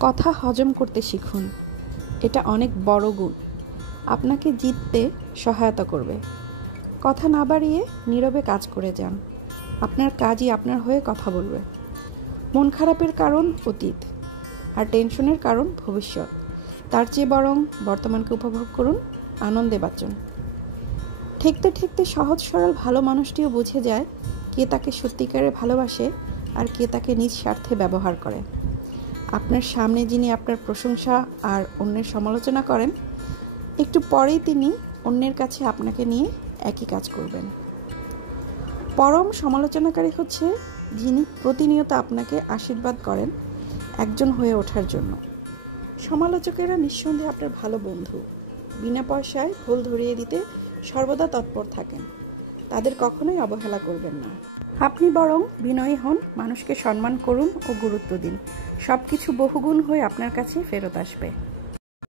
কথা হজম করতে শিখুন। এটা অনেক বড় গুণ, আপনাকে জিততে সহায়তা করবে। কথা না বাড়িয়ে নীরবে কাজ করে যান, আপনার কাজই আপনার হয়ে কথা বলবে। মন খারাপের কারণ অতীত, আর টেনশনের কারণ ভবিষ্যৎ। তার চেয়ে বরং বর্তমানকে উপভোগ করুন, আনন্দে বাঁচুন। ঠেকতে ঠেকতে সহজ সরল ভালো মানুষটিও বুঝে যায় কে তাকে সত্যিকারে ভালোবাসে আর কে তাকে নিজ স্বার্থে ব্যবহার করে। আপনার সামনে যিনি আপনার প্রশংসা আর অন্যের সমালোচনা করেন, একটু পরেই তিনি অন্যের কাছে আপনাকে নিয়ে একই কাজ করবেন। পরম সমালোচনাকারী হচ্ছে যিনি প্রতিনিয়ত আপনাকে আশীর্বাদ করেন একজন হয়ে ওঠার জন্য। সমালোচকেরা নিঃসন্দেহে আপনার ভালো বন্ধু, বিনা পয়সায় ভুল ধরিয়ে দিতে সর্বদা তৎপর থাকেন। তাদের কখনোই অবহেলা করবেন না। আপনি বরং বিনয়ী হন, মানুষকে সম্মান করুন ও গুরুত্ব দিন। সবকিছু বহুগুণ হয়ে আপনার কাছে ফেরত আসবে।